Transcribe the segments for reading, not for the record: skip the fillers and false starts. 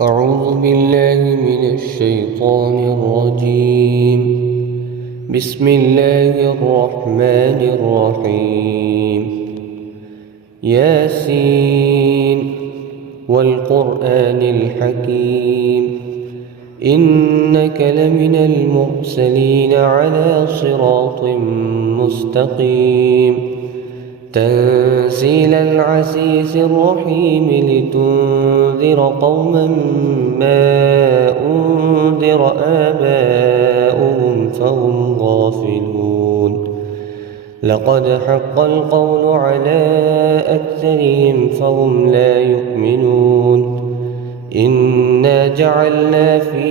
أعوذ بالله من الشيطان الرجيم. بسم الله الرحمن الرحيم. ياسين والقرآن الحكيم إنك لمن المرسلين على صراط مستقيم تنزيل العزيز الرحيم لتنذر قوما ما أنذر آباؤهم فهم غافلون. لقد حق القول على أكثرهم فهم لا يؤمنون. إنا جعلنا في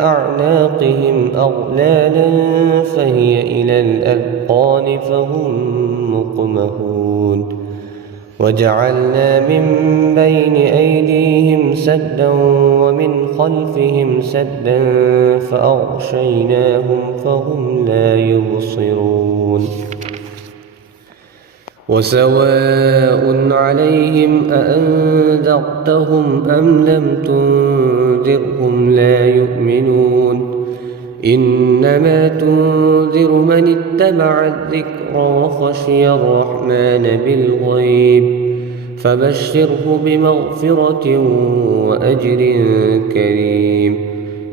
أعناقهم أغلالا فهي إلى الأذقان فهم مقمحون. وجعلنا من بين أيديهم سدا ومن خلفهم سدا فأغشيناهم فهم لا يبصرون. وسواء عليهم أأنذرتهم أم لم تنذرهم لا يؤمنون. إنما تنذر من اتبع الذكر وخشي الرحمن بالغيب فبشره بمغفرة وأجر كريم.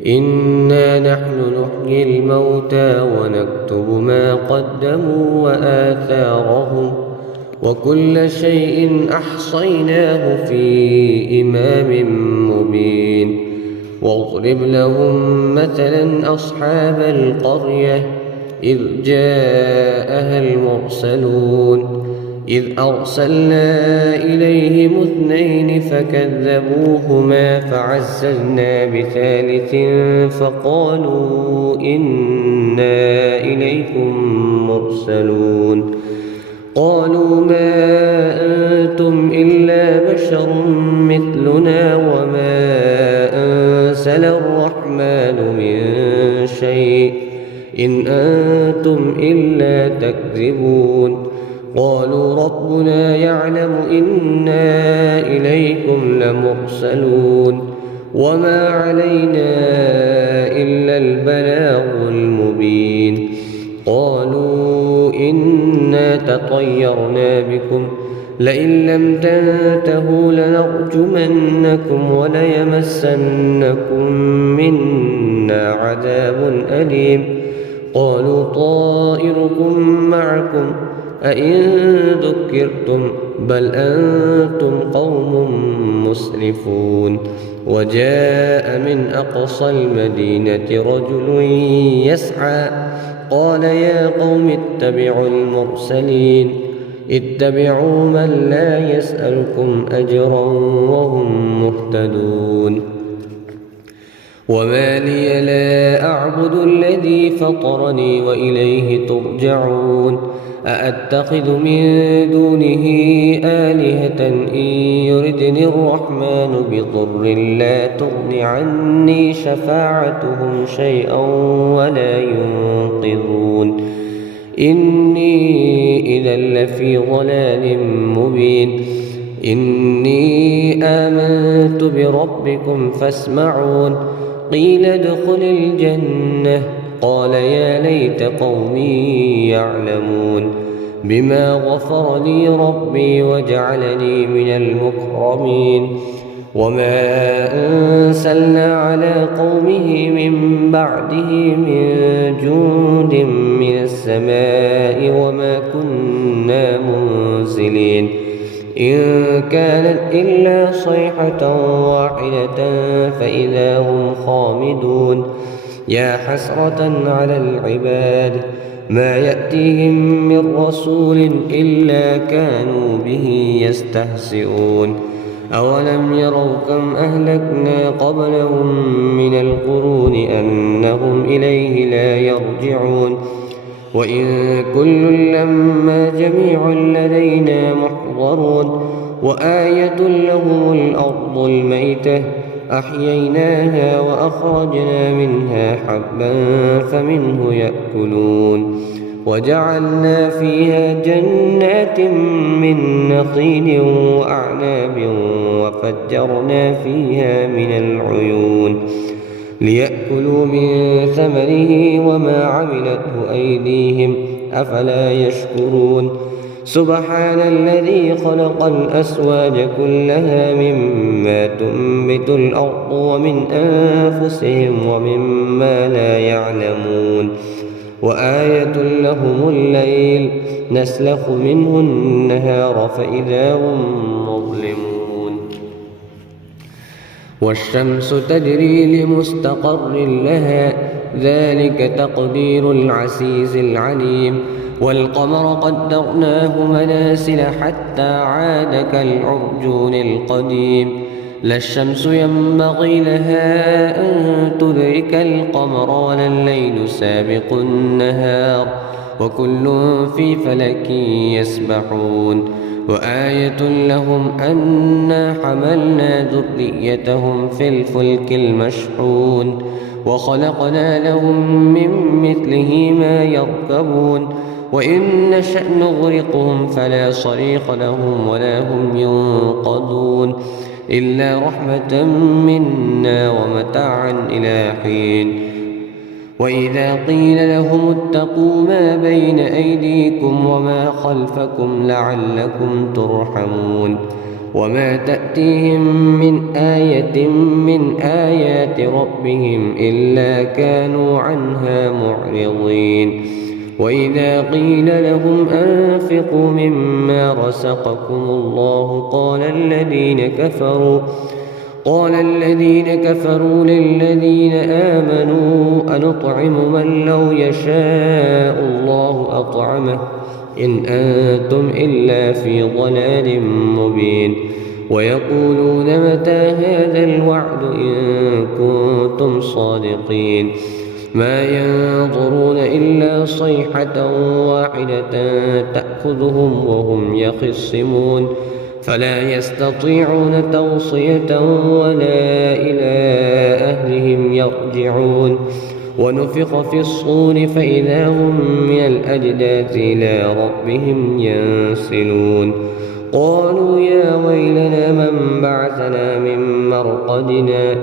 إنا نحن نحيي الموتى ونكتب ما قدموا وآثارهم وكل شيء أحصيناه في إمام مبين. واضرب لهم مثلا أصحاب القرية إذ جاءها المرسلون إذ أرسلنا إليهم 2 فكذبوهما فعززنا بثالث فقالوا إنا إليكم مرسلون. قالوا ما أنتم إلا بشر مثلنا وما أنزل الرحمن من شيء إن أنتم إلا تكذبون. قالوا ربنا يعلم إنا إليكم لمرسلون وما علينا إلا البلاغ المبين. قالوا إنا تطيرنا بكم لئن لم تنتهوا لنرجمنكم وليمسنكم منا عذاب أليم. قالوا طائركم معكم أئن ذكرتم بل أنتم قوم مسرفون. وجاء من أقصى المدينة رجل يسعى قال يا قوم اتبعوا المرسلين اتبعوا من لا يسألكم أجرا وهم مهتدون. وما لي لا أعبد الذي فطرني وإليه ترجعون. أأتخذ من دونه آلهة إن يردني الرحمن بضر لا تغن عني شفاعتهم شيئا ولا ينقذون. إني إذا لفي ضلال مبين. إني آمنت بربكم فاسمعون. قيل ادخل الجنة قال يا ليت قومي يعلمون بما غفر لي ربي وجعلني من المكرمين. وما أنزلنا على قومه من بعده من جند من السماء وما كنا منزلين إن كانت إلا صيحة واحدة فإذا هم خامدون. يا حسرة على العباد ما يأتيهم من رسول إلا كانوا به يستهزئون. أولم يروا كم أهلكنا قبلهم من القرون أنهم إليه لا يرجعون. وإن كل لما جميع لدينا محضرون. وآية لهم الأرض الميتة أحييناها وأخرجنا منها حبا فمنه يأكلون وجعلنا فيها جنات من نخيل وأعناب وفجرنا فيها من العيون ليأكلوا من ثمره وما عملته أيديهم أفلا يشكرون سبحان الذي خلق الأزواج كلها مما تنبت الأرض ومن أنفسهم ومما لا يعلمون وآية لهم الليل نسلخ منه النهار فإذا هم مظلمون والشمس تجري لمستقر لها ذلك تقدير العزيز العليم والقمر قدرناه منازل حتى عاد كالعرجون القديم لا الشمس ينبغي لها أن تدرك القمر ولا الليل سابق النهار وكل في فلك يسبحون وآية لهم أنا حملنا ذريتهم في الفلك المشحون وخلقنا لهم من مثله ما يركبون وإن نشأ نغرقهم فلا صريخ لهم ولا هم ينقذون إلا رحمة منا ومتاعا إلى حين وإذا قيل لهم اتقوا ما بين أيديكم وما خلفكم لعلكم ترحمون وما تأتيهم من آية من آيات ربهم إلا كانوا عنها معرضين وإذا قيل لهم أنفقوا مما رزقكم الله قال الذين كفروا للذين آمنوا أنطعم من لو يشاء الله أطعمه إن أنتم إلا في ضلال مبين ويقولون متى هذا الوعد إن كنتم صادقين ما ينظرون إلا صيحة واحدة تأخذهم وهم يخصمون فلا يستطيعون توصية ولا إلى أهلهم يرجعون ونفخ في الصور فإذا هم من الأجداث إلى ربهم ينسلون قالوا يا ويلنا من بعثنا من مرقدنا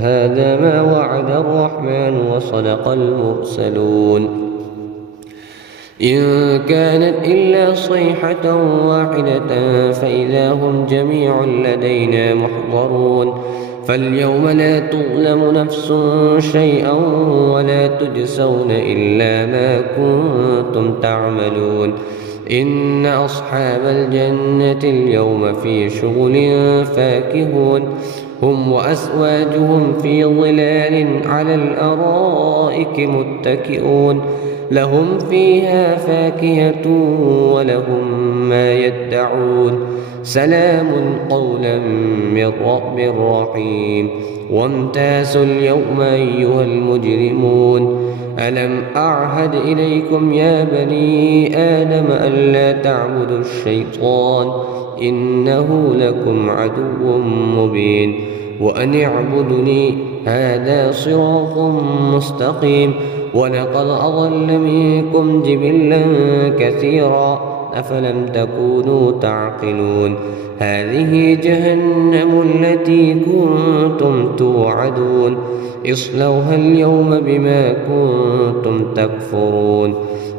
هذا ما وعد الرحمن وصدق المرسلون إن كانت إلا صيحة واحدة فإذا هم جميع لدينا محضرون فاليوم لا تظلم نفس شيئا ولا تجزون إلا ما كنتم تعملون إن أصحاب الجنة اليوم في شغل فاكهون هم وأزواجهم في ظلال على الأرائك متكئون لهم فيها فاكهة ولهم ما يدعون سلام قولا من رب رحيم وامتازوا اليوم أيها المجرمون ألم أعهد إليكم يا بني آدم ألا تعبدوا الشيطان إنه لكم عدو مبين وأن اعبدني هذا صراط مستقيم ولقد أضل منكم جبلا كثيرا أفلم تكونوا تعقلون هذه جهنم التي كنتم توعدون اصلوها اليوم بما كنتم تكفرون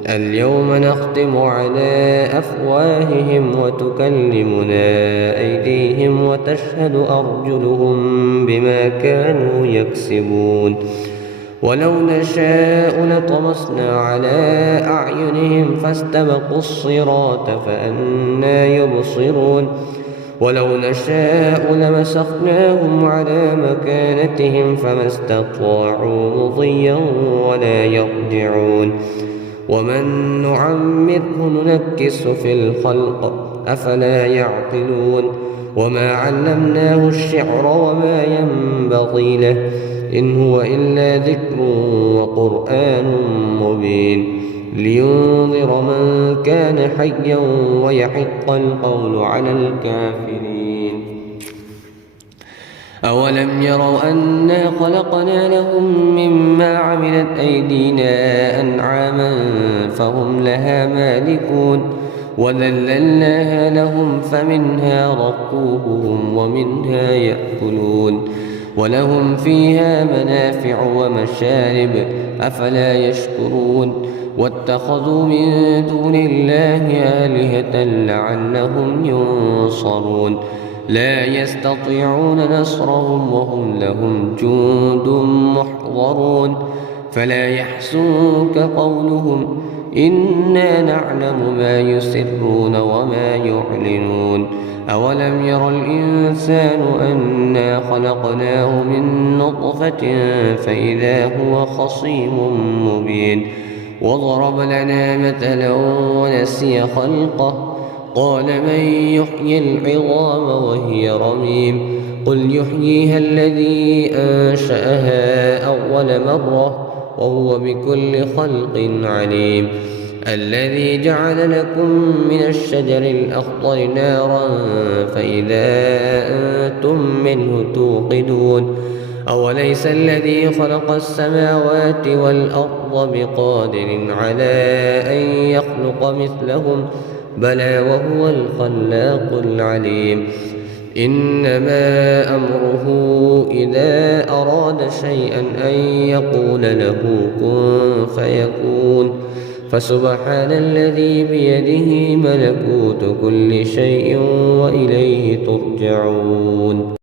اليوم نختم على أفواههم وتكلمنا أيديهم وتشهد أرجلهم بما كانوا يكسبون ولو نشاء لطمسنا على أعينهم فاستبقوا الصراط فأنى يبصرون ولو نشاء لمسخناهم على مكانتهم فما استطاعوا مضيا ولا يرجعون ومن نعمره ننكس في الخلق أفلا يعقلون وما علمناه الشعر وما ينبغي له إن هو إلا ذكر وقرآن مبين لينذر من كان حيا ويحق القول على الكافرين أولم يروا أنا خلقنا لهم مما عملت أيدينا أنعاما فهم لها مالكون وذللناها لهم فمنها ركوبهم ومنها يأكلون ولهم فيها منافع ومشارب أفلا يشكرون واتخذوا من دون الله آلهة لعلهم ينصرون لا يستطيعون نصرهم وهم لهم جند محضرون فلا يحزنك قولهم إنا نعلم ما يسرون وما يعلنون أولم ير الإنسان أنا خلقناه من نطفة فإذا هو خصيم مبين وضرب لنا مثلا ونسي خلقه قال من يحيي العظام وهي رميم قل يحييها الذي أنشأها أول مرة وهو بكل خلق عليم الذي جعل لكم من الشجر الأخضر نارا فإذا أنتم منه توقدون أوليس الذي خلق السماوات والأرض بقادر على أن يخلق مثلهم بلى وهو الخلاق العليم إنما أمره إذا أراد شيئا أن يقول له كن فيكون فسبحان الذي بيده ملكوت كل شيء وإليه ترجعون.